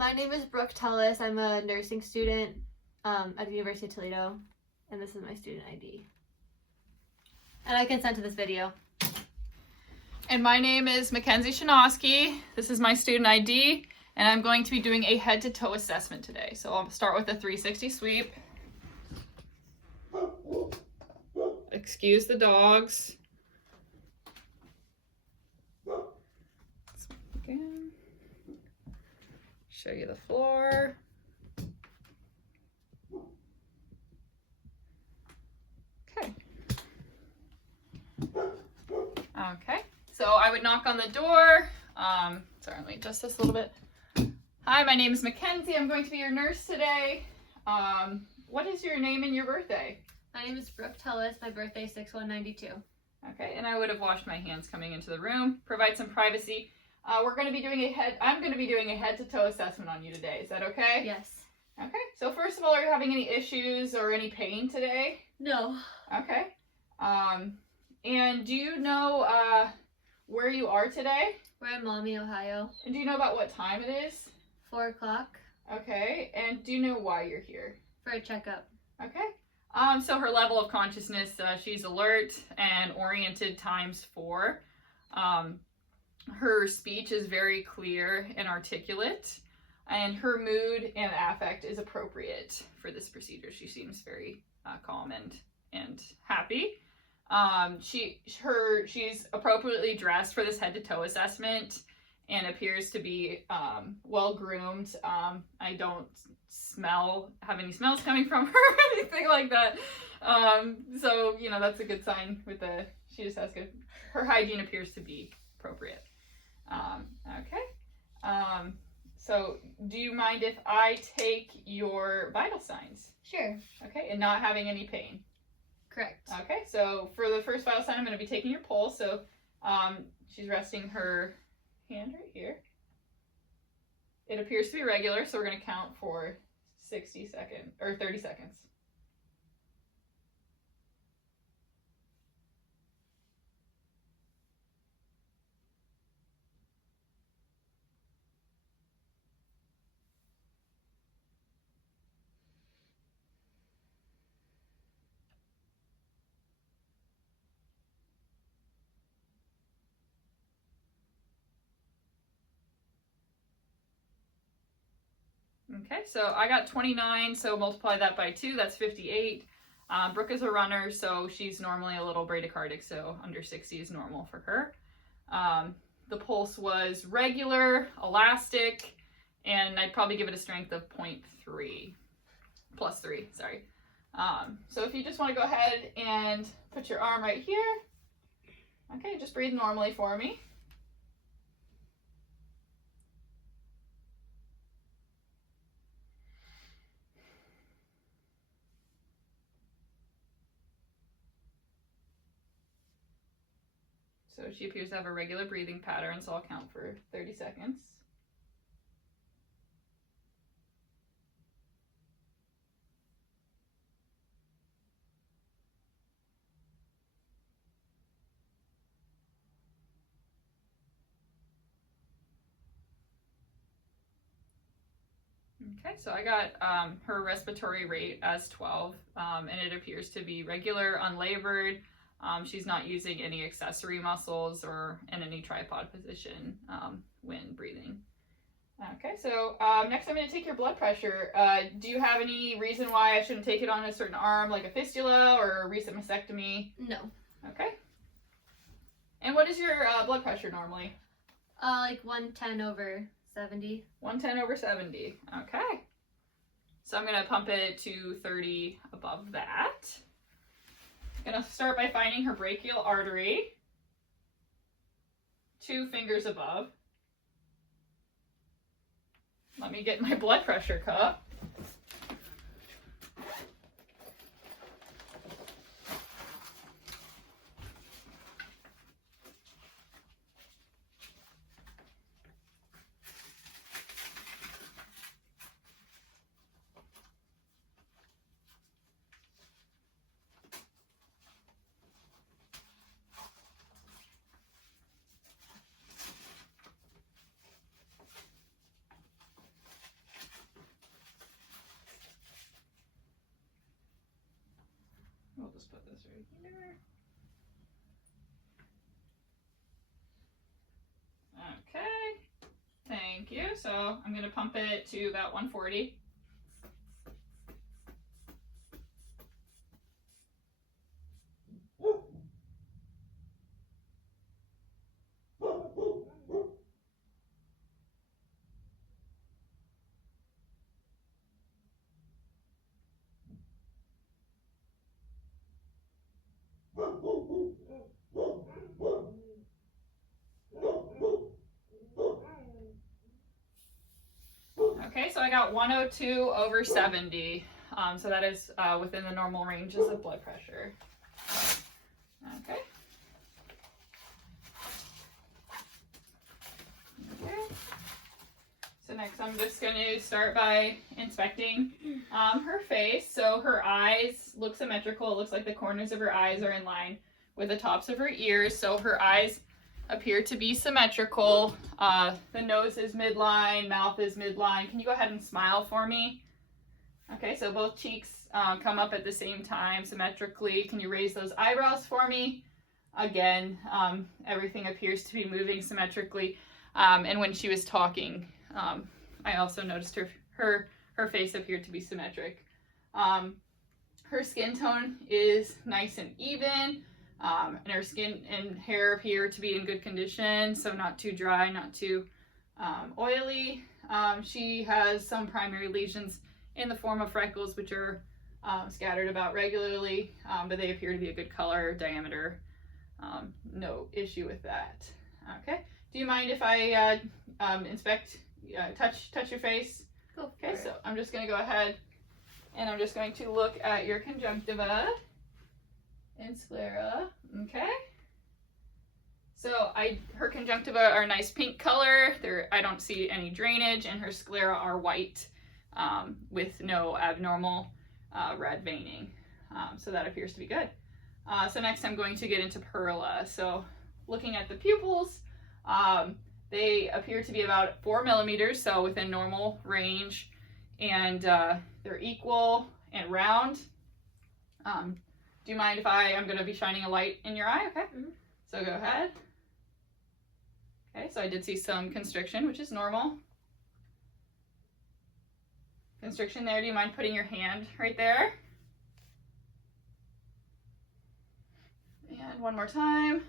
My name is Brooke Tellis. I'm a nursing student at the University of Toledo, and this is my student ID. And I consent to this video. And my name is Mackenzie Shanoski. This is my student ID, and I'm going to be doing a head-to-toe assessment today. So I'll start with a 360 sweep. Excuse the dogs. Again. Show you the floor. Okay. Okay. So I would knock on the door. Sorry, let me adjust this a little bit. Hi, my name is Mackenzie. I'm going to be your nurse today. What is your name and your birthday? My name is Brooke Tellis. My birthday is 6/1/92. Okay, and I would have washed my hands coming into the room. Provide some privacy. I'm going to be doing a head-to-toe assessment on you today. Is that okay? Yes. Okay. So first of all, are you having any issues or any pain today? No. Okay. And do you know where you are today? We're in Maumee, Ohio. And do you know about what time it is? 4 o'clock. Okay. And do you know why you're here? For a checkup. Okay. So her level of consciousness, she's alert and oriented ×4. Her speech is very clear and articulate, and her mood and affect is appropriate for this procedure. She seems very calm and happy. She's appropriately dressed for this head-to-toe assessment and appears to be well groomed. I don't have any smells coming from her or anything like that. So that's a good sign. She just has her hygiene appears to be appropriate. Okay. So do you mind if I take your vital signs? Sure. Okay, and not having any pain? Correct. Okay, so for the first vital sign, I'm going to be taking your pulse. So she's resting her hand right here. It appears to be regular, so we're going to count for 30 seconds. Okay, so I got 29, so multiply that by 2, that's 58. Brooke is a runner, so she's normally a little bradycardic, so under 60 is normal for her. The pulse was regular, elastic, and I'd probably give it a strength of 0.3, plus 3, sorry. So if you just want to go ahead and put your arm right here. Okay, just breathe normally for me. So she appears to have a regular breathing pattern, so I'll count for 30 seconds. Okay, so I got her respiratory rate as 12, and it appears to be regular, unlabored. She's not using any accessory muscles or in any tripod position when breathing. Okay, so next I'm going to take your blood pressure. Do you have any reason why I shouldn't take it on a certain arm, like a fistula or a recent mastectomy? No. Okay. And what is your blood pressure normally? Like 110/70. 110/70. Okay. So I'm going to pump it to 30 above that. I'm going to start by finding her brachial artery. 2 fingers above. Let me get my blood pressure cup. just put this right here. Okay, thank you. So I'm going to pump it to about 140. Okay, so I got 102 over 70. So that is within the normal ranges of blood pressure. Okay. Okay. So next I'm just going to start by inspecting her face. So her eyes look symmetrical. It looks like the corners of her eyes are in line with the tops of her ears. So her eyes appear to be symmetrical. The nose is midline, mouth is midline. Can you go ahead and smile for me? Okay, so both cheeks come up at the same time symmetrically. Can you raise those eyebrows for me? Again, everything appears to be moving symmetrically. And when she was talking, I also noticed her face appeared to be symmetric. Her skin tone is nice and even, and her skin and hair appear to be in good condition, so not too dry, not too oily. She has some primary lesions in the form of freckles, which are scattered about regularly, but they appear to be a good color, diameter. No issue with that. Okay. Do you mind if I inspect, touch your face? Go for Okay, it. so I'm just going to go ahead and I'm just going to look at your conjunctiva and sclera. Okay. So her conjunctiva are a nice pink color. I don't see any drainage, and her sclera are white with no abnormal red veining. So that appears to be good. So next I'm going to get into perla. So looking at the pupils, they appear to be about 4 millimeters, so within normal range, and they're equal and round. Do you mind if I'm going to be shining a light in your eye? Okay. Mm-hmm. So go ahead. Okay, so I did see some constriction, which is normal. Constriction there. Do you mind putting your hand right there? And one more time.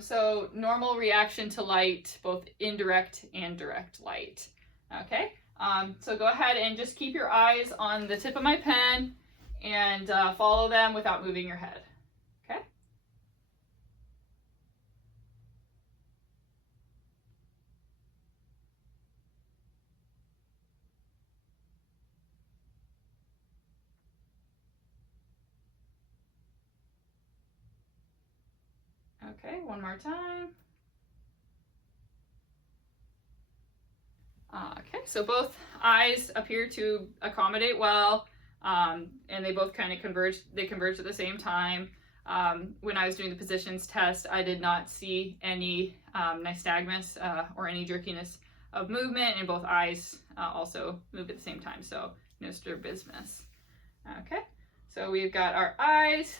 So normal reaction to light, both indirect and direct light. Okay, so go ahead and just keep your eyes on the tip of my pen and follow them without moving your head. Okay. Okay, one more time. Okay, so both eyes appear to accommodate well, and they both kind of converge. They converge at the same time. When I was doing the positions test, I did not see any nystagmus or any jerkiness of movement, and both eyes also move at the same time, so no strabismus. Okay, so we've got our eyes.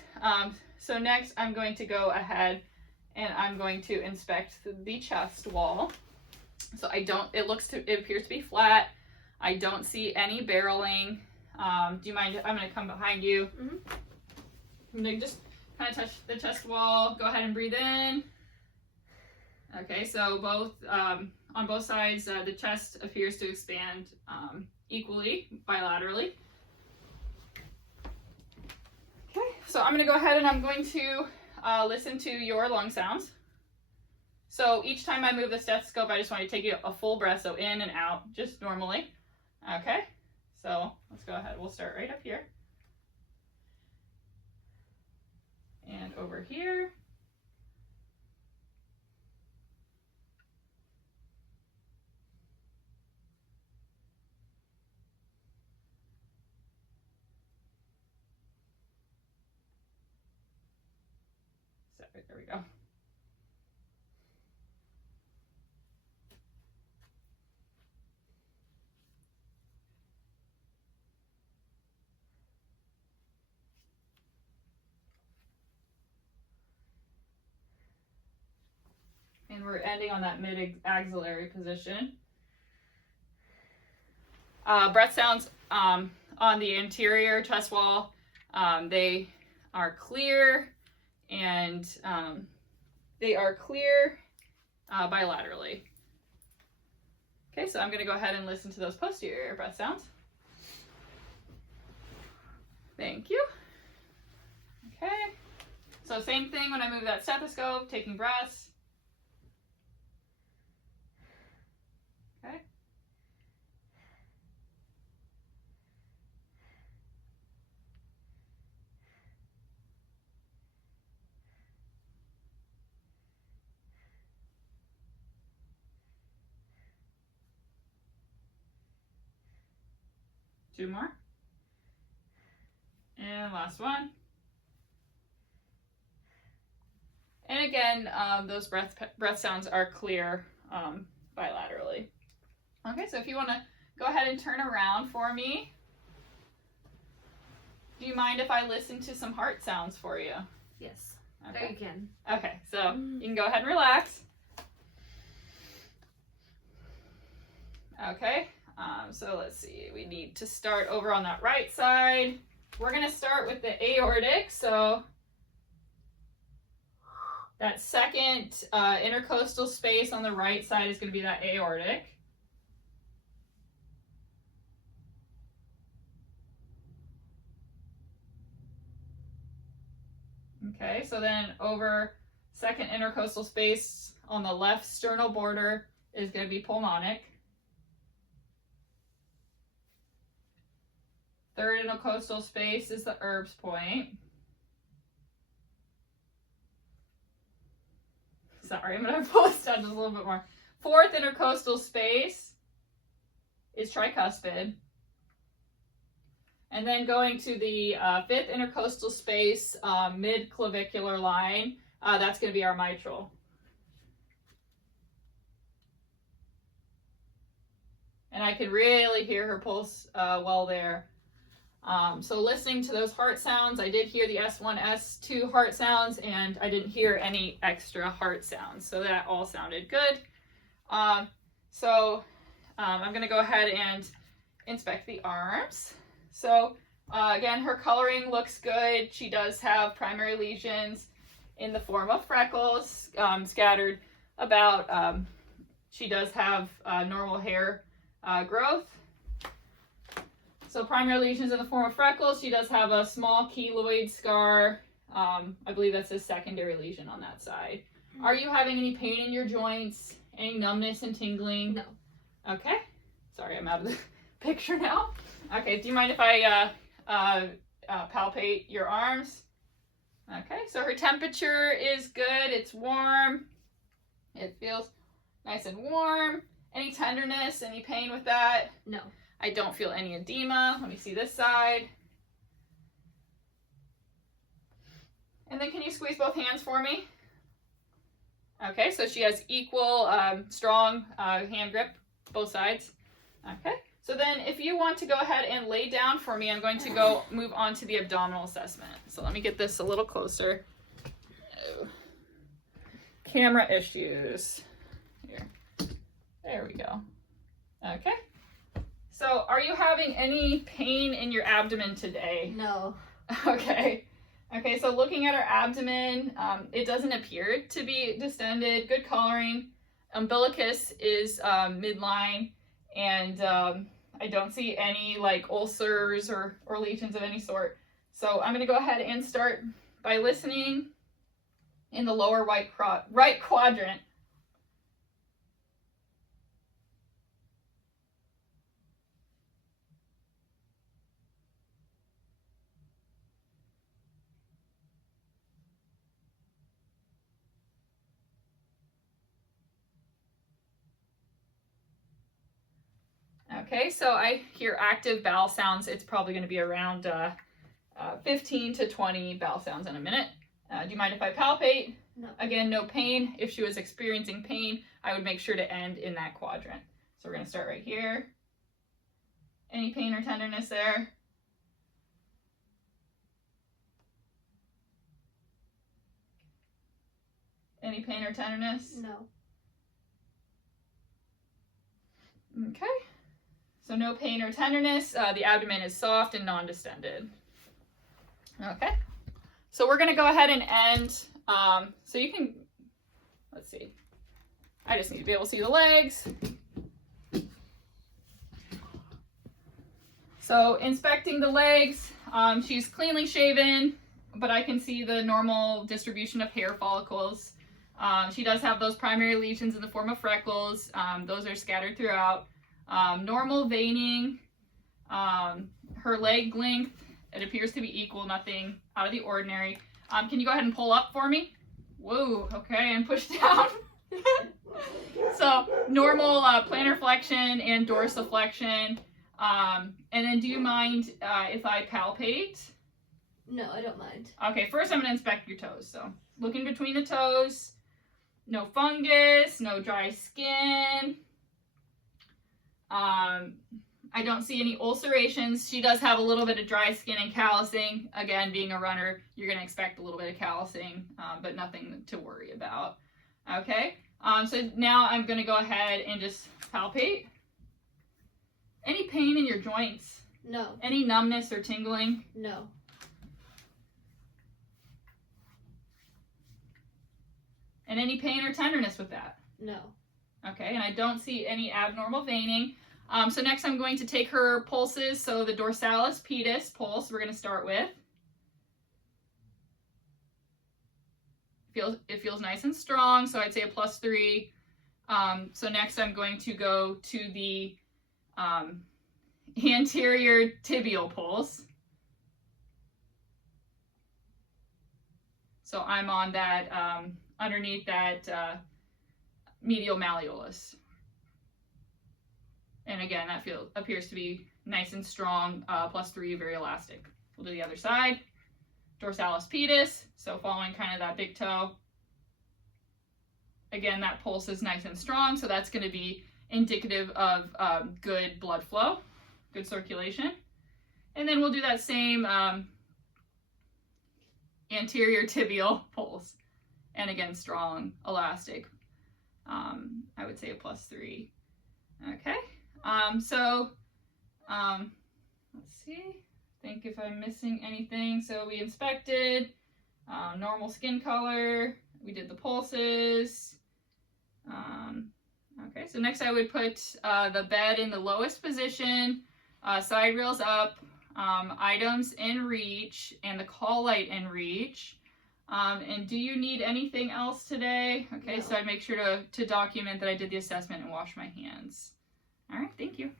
So next I'm going to go ahead and I'm going to inspect the chest wall. So it appears to be flat. I don't see any barreling. Do you mind? I'm going to come behind you. Mm-hmm. I'm going to just kind of touch the chest wall. Go ahead and breathe in. Okay, so on both sides, the chest appears to expand equally, bilaterally. Okay, so I'm going to go ahead and I'm going to listen to your lung sounds. So each time I move the stethoscope, I just want you to take a full breath, so in and out, just normally. Okay, so let's go ahead. We'll start right up here. And over here. Sorry, there we go. And we're ending on that mid-axillary position. Breath sounds on the anterior chest wall, they are clear, and they are clear bilaterally. Okay, so I'm going to go ahead and listen to those posterior breath sounds. Thank you. Okay, so same thing when I move that stethoscope, taking breaths. Okay. Two more. And last one. And again, those breath sounds are clear bilaterally. Okay, so if you want to go ahead and turn around for me. Do you mind if I listen to some heart sounds for you? Yes. Okay. There you can. Okay, so you can go ahead and relax. Okay, so let's see. We need to start over on that right side. We're going to start with the aortic. So that second intercostal space on the right side is going to be that aortic. Okay, so then over second intercostal space on the left sternal border is going to be pulmonic. Third intercostal space is the Erb's point. Sorry, I'm going to pull this down just a little bit more. Fourth intercostal space is tricuspid. And then going to the fifth intercostal space, mid-clavicular line, that's going to be our mitral. And I can really hear her pulse well there. So listening to those heart sounds, I did hear the S1, S2 heart sounds, and I didn't hear any extra heart sounds. So that all sounded good. I'm going to go ahead and inspect the arms. So again, her coloring looks good. She does have primary lesions in the form of freckles scattered about. She does have normal hair growth. So primary lesions in the form of freckles. She does have a small keloid scar. I believe that's a secondary lesion on that side. Are you having any pain in your joints? Any numbness and tingling? No. Okay. Sorry, I'm out of the picture now. Okay, do you mind if I palpate your arms? Okay, so her temperature is good. It's warm. It feels nice and warm. Any tenderness, any pain with that? No. I don't feel any edema. Let me see this side. And then can you squeeze both hands for me? Okay, so she has equal, strong hand grip, both sides. Okay, so then if you want to go ahead and lay down for me, I'm going to move on to the abdominal assessment. So let me get this a little closer. Oh. Camera issues. Here. There we go. Okay. So are you having any pain in your abdomen today? No. Okay. Okay, so looking at her abdomen, it doesn't appear to be distended. Good coloring. Umbilicus is midline, and I don't see any like ulcers or lesions of any sort. So I'm going to go ahead and start by listening in the lower right quadrant. Okay, so I hear active bowel sounds. It's probably going to be around 15 to 20 bowel sounds in a minute. Do you mind if I palpate? No. Again, no pain. If she was experiencing pain, I would make sure to end in that quadrant. So we're going to start right here. Any pain or tenderness there? Any pain or tenderness? No. Okay. So no pain or tenderness. The abdomen is soft and non-distended. Okay. So we're going to go ahead and end. So you can, let's see. I just need to be able to see the legs. So inspecting the legs, she's cleanly shaven, but I can see the normal distribution of hair follicles. She does have those primary lesions in the form of freckles. Those are scattered throughout. Normal veining. Her leg length, it appears to be equal, nothing out of the ordinary. Can you go ahead and pull up for me? Whoa, okay, and push down. So normal plantar flexion and dorsiflexion. And then do you mind if I palpate? No, I don't mind. Okay, first I'm going to inspect your toes. So looking between the toes, no fungus, no dry skin. I don't see any ulcerations. She does have a little bit of dry skin and callousing. Again, being a runner, you're going to expect a little bit of callousing, but nothing to worry about. Okay, so now I'm going to go ahead and just palpate. Any pain in your joints? No. Any numbness or tingling? No. And any pain or tenderness with that? No. Okay, and I don't see any abnormal veining. So next I'm going to take her pulses. So the dorsalis pedis pulse we're going to start with. It feels nice and strong, so I'd say a +3. So next I'm going to go to the anterior tibial pulse. So I'm on that, underneath that medial malleolus. And again, that appears to be nice and strong, +3, very elastic. We'll do the other side. Dorsalis pedis, so following kind of that big toe. Again, that pulse is nice and strong, so that's going to be indicative of good blood flow, good circulation. And then we'll do that same anterior tibial pulse. And again, strong, elastic. I would say a +3. Okay. Let's see. Think if I'm missing anything. So we inspected normal skin color. We did the pulses. Okay, so next I would put the bed in the lowest position, side rails up, items in reach, and the call light in reach. And do you need anything else today? Okay, No. so I'd make sure to document that I did the assessment and wash my hands. All right, thank you.